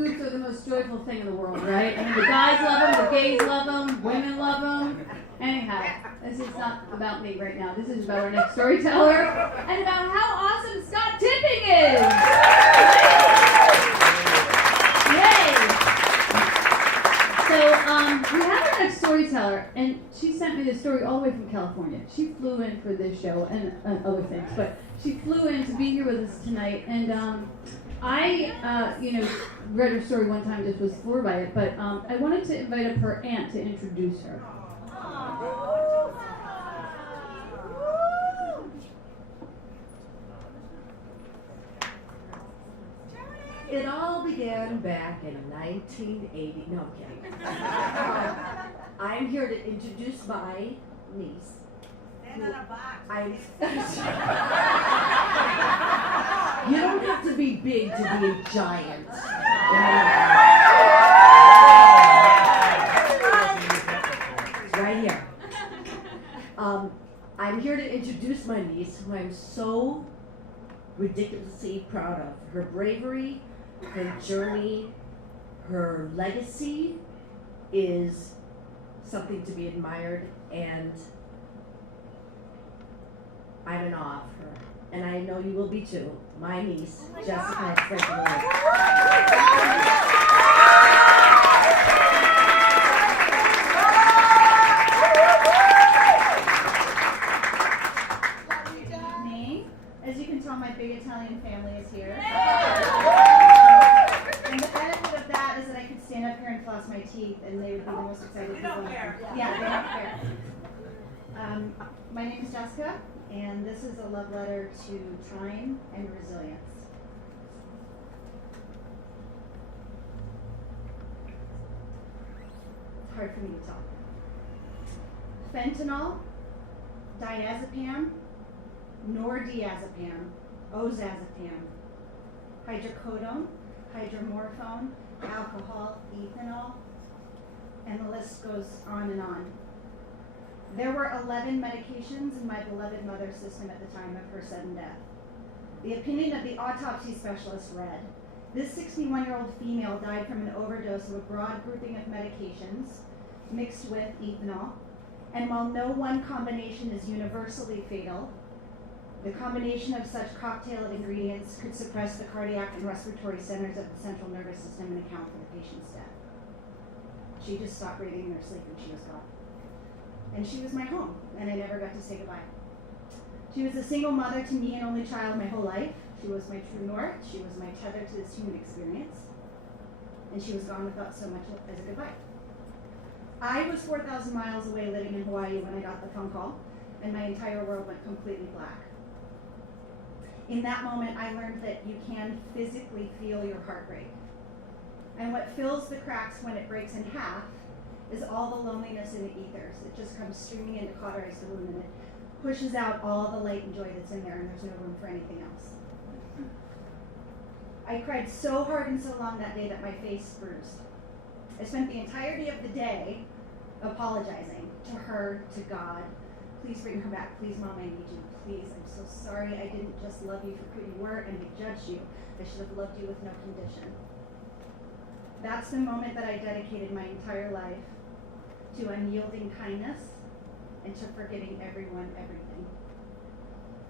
Boobs are the most joyful thing in the world, right? I mean, the guys love them, the gays love them, women love them. Anyhow, this is not about me right now. This is about our next storyteller and about how awesome Scott Tipping is. Yay! So we have our next storyteller, and she sent me this story all the way from California. She flew in for this show and other things, but she flew in to be here with us tonight, and I read her story one time, just was floored by it, but I wanted to invite up her aunt to introduce her. It all began back in 1980. No, I'm kidding. I'm here to introduce my niece. Stand on a box. You don't have to be big to be a giant. Right here. I'm here to introduce my niece, who I'm so ridiculously proud of. Her bravery, her journey, her legacy is something to be admired, and I'm in awe of her. And I know you will be too. My niece, Jessica Franklin. As you can tell, my big Italian family is here. And the benefit of that is that I could stand up here and floss my teeth, and they would be the most excited people. They don't care. Yeah, they don't care. My name is Jessica, and this is a love letter to time and resilience. It's hard for me to tell. Fentanyl, diazepam, nordiazepam, ozazepam, hydrocodone, hydromorphone, alcohol, ethanol, and the list goes on and on. There were 11 medications in my beloved mother's system at the time of her sudden death. The opinion of the autopsy specialist read, this 61-year-old female died from an overdose of a broad grouping of medications mixed with ethanol, and while no one combination is universally fatal, the combination of such cocktail of ingredients could suppress the cardiac and respiratory centers of the central nervous system and account for the patient's death. She just stopped breathing in her sleep and she was gone. And she was my home, and I never got to say goodbye. She was a single mother to me and only child my whole life. She was my true north. She was my tether to this human experience. And she was gone without so much as a goodbye. I was 4,000 miles away living in Hawaii when I got the phone call, and my entire world went completely black. In that moment, I learned that you can physically feel your heart break. And what fills the cracks when it breaks in half is all the loneliness in the ethers. It just comes streaming into cauterized balloon, and it pushes out all the light and joy that's in there, and there's no room for anything else. I cried so hard and so long that day that my face bruised. I spent the entirety of the day apologizing to her, to God. Please bring her back. Please, Mom, I need you. Please, I'm so sorry. I didn't just love you for who you were and judged you. I should have loved you with no condition. That's the moment that I dedicated my entire life to unyielding kindness and to forgiving everyone, everything.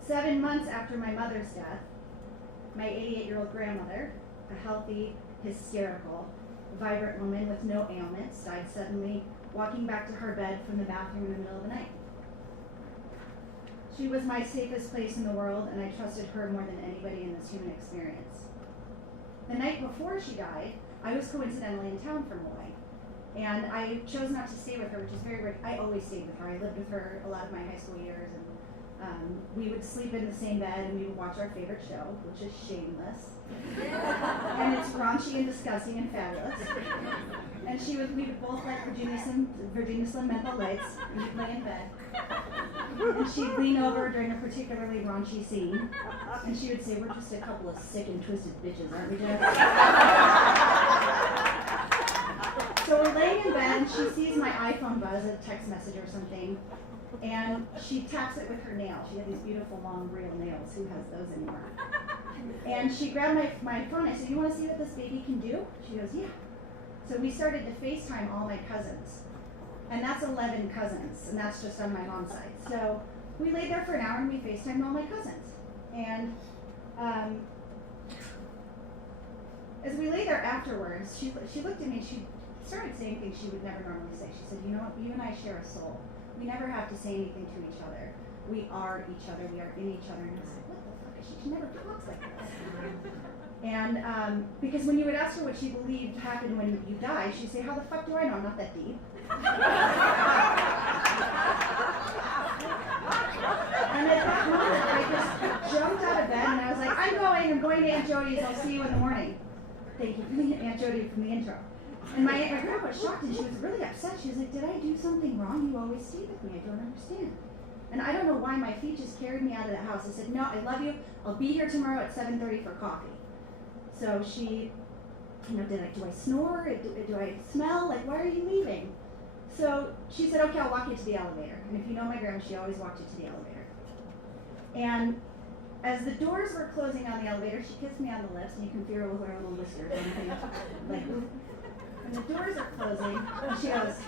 7 months after my mother's death, my 88-year-old grandmother, a healthy, hysterical, vibrant woman with no ailments, died suddenly walking back to her bed from the bathroom in the middle of the night. She was my safest place in the world, and I trusted her more than anybody in this human experience. The night before she died, I was coincidentally in town from Hawaii, and I chose not to stay with her, which is very rare. I always stayed with her. I lived with her a lot of my high school years, and we would sleep in the same bed, and we would watch our favorite show, which is Shameless. And it's raunchy and disgusting and fabulous. And we would both like Virginia Slim menthol lights, and we'd lay in bed. And she'd lean over during a particularly raunchy scene, and she would say, we're just a couple of sick and twisted bitches, aren't we, Jess? So we're laying in bed, and she sees my iPhone buzz, a text message or something, and she taps it with her nail. She had these beautiful, long, real nails. Who has those anymore? And she grabbed my phone. I said, "You want to see what this baby can do?" She goes, "Yeah." So we started to FaceTime all my cousins. And that's 11 cousins, and that's just on my mom's side. So we laid there for an hour and we FaceTimed all my cousins. And as we lay there afterwards, she looked at me and she started saying things she would never normally say. She said, "You know what, you and I share a soul. We never have to say anything to each other. We are each other, we are in each other." And I was like, "What the fuck? She never talks like this." And because when you would ask her what she believed happened when you die, she'd say, "How the fuck do I know? I'm not that deep." And at that moment, I just jumped out of bed and I was like, I'm going to Aunt Jody's, I'll see you in the morning. Thank you, Aunt Jody, from the intro. And my grandma was shocked and she was really upset. She was like, "Did I do something wrong? You always stay with me. I don't understand." And I don't know why my feet just carried me out of the house. I said, "No, I love you. I'll be here tomorrow at 7:30 for coffee." So she, do I snore? Do I smell? Like, why are you leaving? So she said, "Okay, I'll walk you to the elevator." And if you know my grandma, she always walked you to the elevator. And as the doors were closing on the elevator, she kissed me on the lips, and you can feel her with her little whiskers and everything. Like, and the doors are closing, and she goes,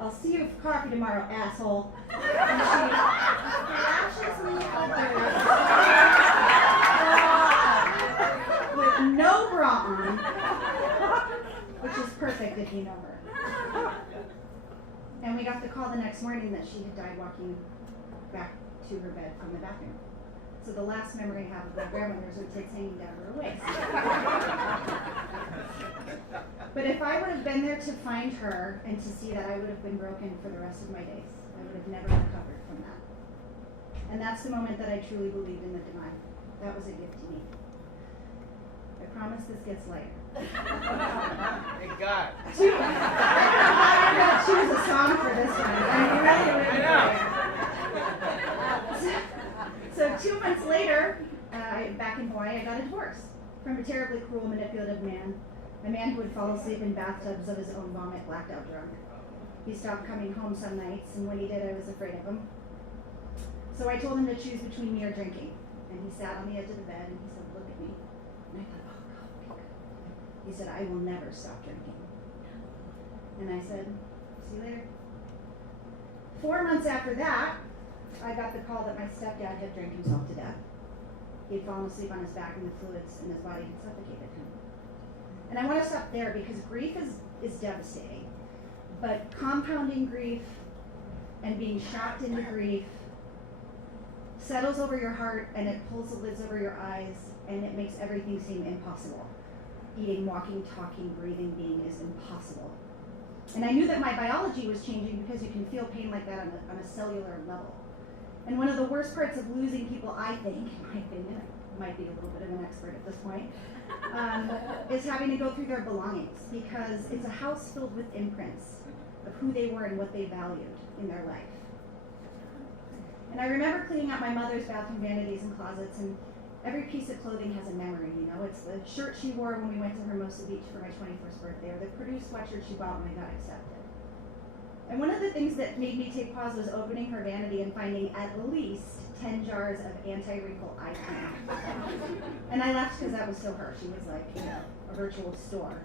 "I'll see you for coffee tomorrow, asshole." And she flashes me with no bra on, which is perfect if you know her. And we got the call the next morning that she had died walking back to her bed from the bathroom. So the last memory I have of my grandmother's with tits hanging down her waist. But if I would have been there to find her and to see that, I would have been broken for the rest of my days. I would have never recovered from that. And that's the moment that I truly believed in the divine. That was a gift to me. I promise this gets lighter. Thank God. I don't know how I'm going to choose a song for this one. I'm really So 2 months later, back in Hawaii, I got a divorce from a terribly cruel, manipulative man. A man who would fall asleep in bathtubs of his own vomit, blacked out drunk. He stopped coming home some nights, and when he did, I was afraid of him. So I told him to choose between me or drinking. And he sat on the edge of the bed and he said, "Look at me." And I thought, "Oh God, my God." He said, "I will never stop drinking." And I said, "See you later." 4 months after that, I got the call that my stepdad had drank himself to death. He had fallen asleep on his back and the fluids in his body had suffocated him. And I want to stop there because grief is devastating. But compounding grief and being shocked into grief settles over your heart and it pulls the lids over your eyes and it makes everything seem impossible. Eating, walking, talking, breathing, being is impossible. And I knew that my biology was changing because you can feel pain like that on a cellular level. And one of the worst parts of losing people, I think, in my opinion, I might be a little bit of an expert at this point, is having to go through their belongings because it's a house filled with imprints of who they were and what they valued in their life. And I remember cleaning out my mother's bathroom vanities and closets, and every piece of clothing has a memory, you know. It's the shirt she wore when we went to Hermosa Beach for my 21st birthday, or the Purdue sweatshirt she bought when I got accepted. And one of the things that made me take pause was opening her vanity and finding at least 10 jars of anti-wrinkle eye cream. And I laughed because that was so her. She was like, a virtual store.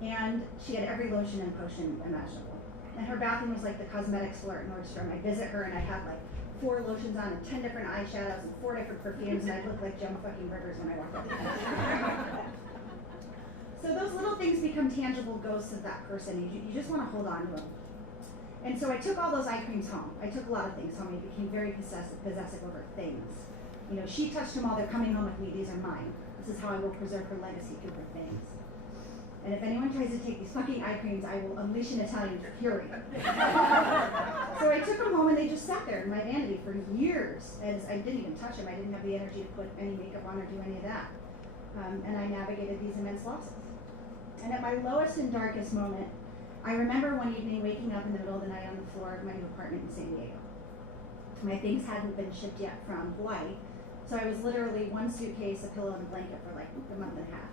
And she had every lotion and potion imaginable. And her bathroom was like the cosmetic store at Nordstrom. I'd visit her and I had like 4 lotions on and 10 different eyeshadows and 4 different perfumes, and I looked like Jem fucking Rivers when I walked up the house. So those little things become tangible ghosts of that person. You just want to hold on to them. And so I took all those eye creams home. I took a lot of things home. I became very possessive over things. You know, she touched them all. They're coming home with me. These are mine. This is how I will preserve her legacy through her things. And if anyone tries to take these fucking eye creams, I will unleash an Italian fury. So I took them home and they just sat there in my vanity for years. And I didn't even touch them. I didn't have the energy to put any makeup on or do any of that. And I navigated these immense losses. And at my lowest and darkest moment, I remember one evening waking up in the middle of the night on the floor of my new apartment in San Diego. My things hadn't been shipped yet from Hawaii, so I was literally 1 suitcase, a pillow, and a blanket for like a month and a half.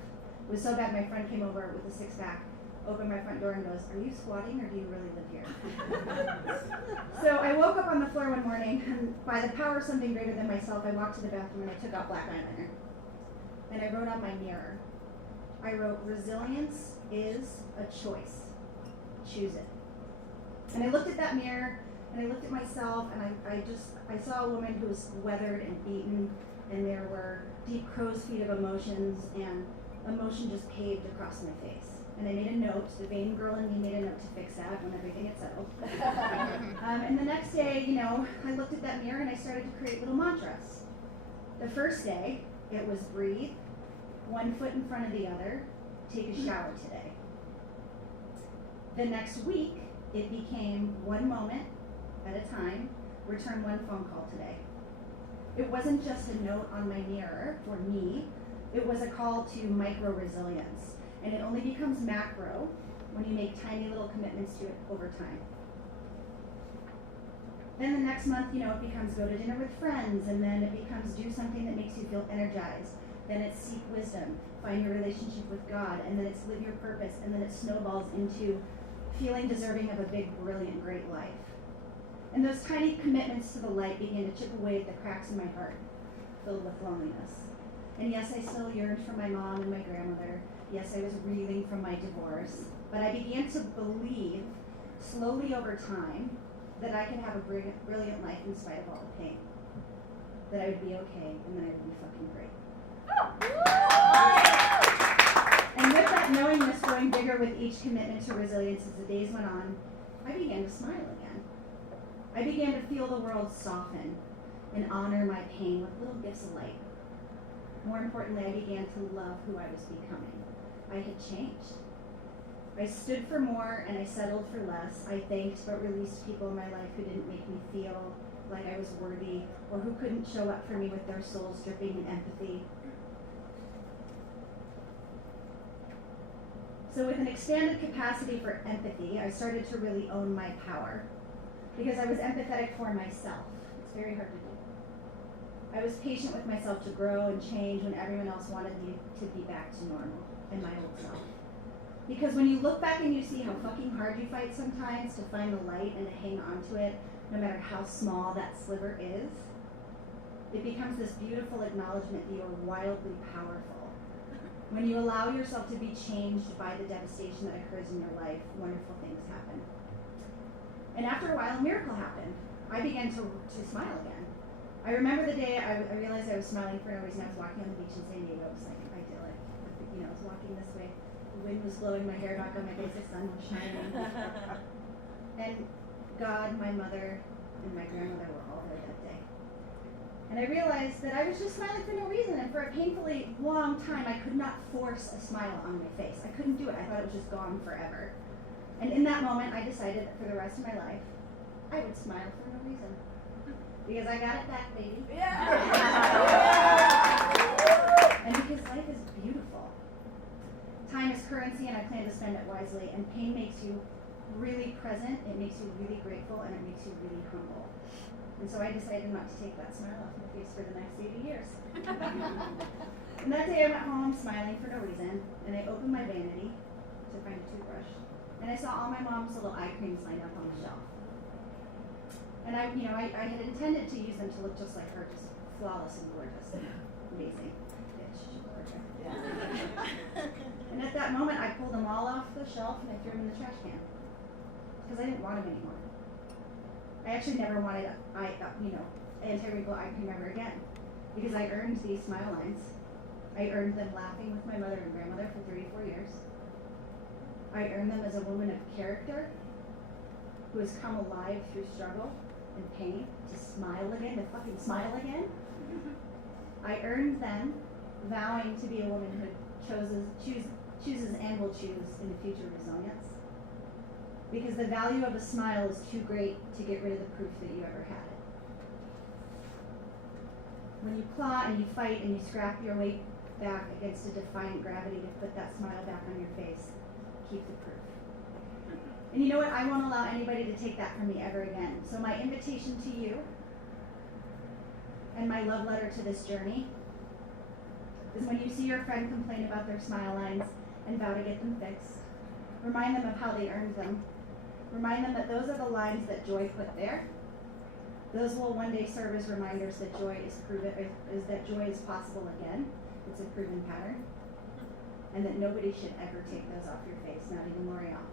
It was so bad my friend came over with a 6-pack, opened my front door and goes, "Are you squatting or do you really live here?" So I woke up on the floor one morning and by the power of something greater than myself, I walked to the bathroom and I took out black eyeliner. and I wrote on my mirror. I wrote, resilience is a choice. Choose it. And I looked at that mirror, and I looked at myself, and I saw a woman who was weathered and beaten, and there were deep crow's feet of emotions, and emotion just caved across my face. And I made a note, the vain girl in me made a note to fix that when everything had settled. And the next day, I looked at that mirror and I started to create little mantras. The first day, it was breathe, one foot in front of the other, take a shower today. The next week, it became one moment at a time, return one phone call today. It wasn't just a note on my mirror for me, it was a call to micro resilience. And it only becomes macro when you make tiny little commitments to it over time. Then the next month, it becomes go to dinner with friends, and then it becomes do something that makes you feel energized. Then it's seek wisdom, find your relationship with God, and then it's live your purpose, and then it snowballs into feeling deserving of a big, brilliant, great life. And those tiny commitments to the light began to chip away at the cracks in my heart, filled with loneliness. And yes, I still yearned for my mom and my grandmother. Yes, I was reeling from my divorce. But I began to believe, slowly over time, that I could have a brilliant life in spite of all the pain. That I would be okay, and that I would be fucking great. And with that knowingness growing bigger with each commitment to resilience as the days went on, I began to smile again. I began to feel the world soften and honor my pain with little gifts of light. More importantly, I began to love who I was becoming. I had changed. I stood for more and I settled for less. I thanked but released people in my life who didn't make me feel like I was worthy or who couldn't show up for me with their souls dripping in empathy. So with an expanded capacity for empathy, I started to really own my power because I was empathetic for myself. It's very hard to do. I was patient with myself to grow and change when everyone else wanted me to be back to normal and my old self. Because when you look back and you see how fucking hard you fight sometimes to find the light and to hang on to it, no matter how small that sliver is, it becomes this beautiful acknowledgement that you are wildly powerful. When you allow yourself to be changed by the devastation that occurs in your life, wonderful things happen. And after a while, a miracle happened. I began to smile again. I remember the day I realized I was smiling for no reason. I was walking on the beach in San Diego. It was like idyllic. I was walking this way. The wind was blowing my hair back on my face. The sun was shining. And God, my mother, and my grandmother were all there that day. And I realized that I was just smiling for no reason. And for a painfully long time, I could not force a smile on my face. I couldn't do it. I thought it was just gone forever. And in that moment, I decided that for the rest of my life, I would smile for no reason. Because I got it back, baby. Yeah. And because life is beautiful. Time is currency, and I plan to spend it wisely. And pain makes you really present, it makes you really grateful, and it makes you really humble. And so I decided not to take that smile off my face for the next 80 years. And that day I went home smiling for no reason, and I opened my vanity to find a toothbrush. And I saw all my mom's little eye creams lined up on the shelf. And I had intended to use them to look just like her, just flawless and gorgeous. Amazing. Bitch, perfect. Yeah. And at that moment, I pulled them all off the shelf and I threw them in the trash can. Because I didn't want them anymore. I actually never wanted anti-wrinkle eye cream ever again. Because I earned these smile lines. I earned them laughing with my mother and grandmother for 34 years. I earned them as a woman of character who has come alive through struggle and pain to smile again, to fucking smile again. I earned them vowing to be a woman who chooses and will choose in the future resilience. Because the value of a smile is too great to get rid of the proof that you ever had it. When you claw and you fight and you scrap your way back against a defiant gravity to put that smile back on your face, keep the proof. And you know what? I won't allow anybody to take that from me ever again. So my invitation to you and my love letter to this journey is when you see your friend complain about their smile lines and vow to get them fixed, remind them of how they earned them. Remind them that those are the lines that joy put there. Those will one day serve as reminders that joy is possible again. It's a proven pattern. And that nobody should ever take those off your face, not even L'Oreal.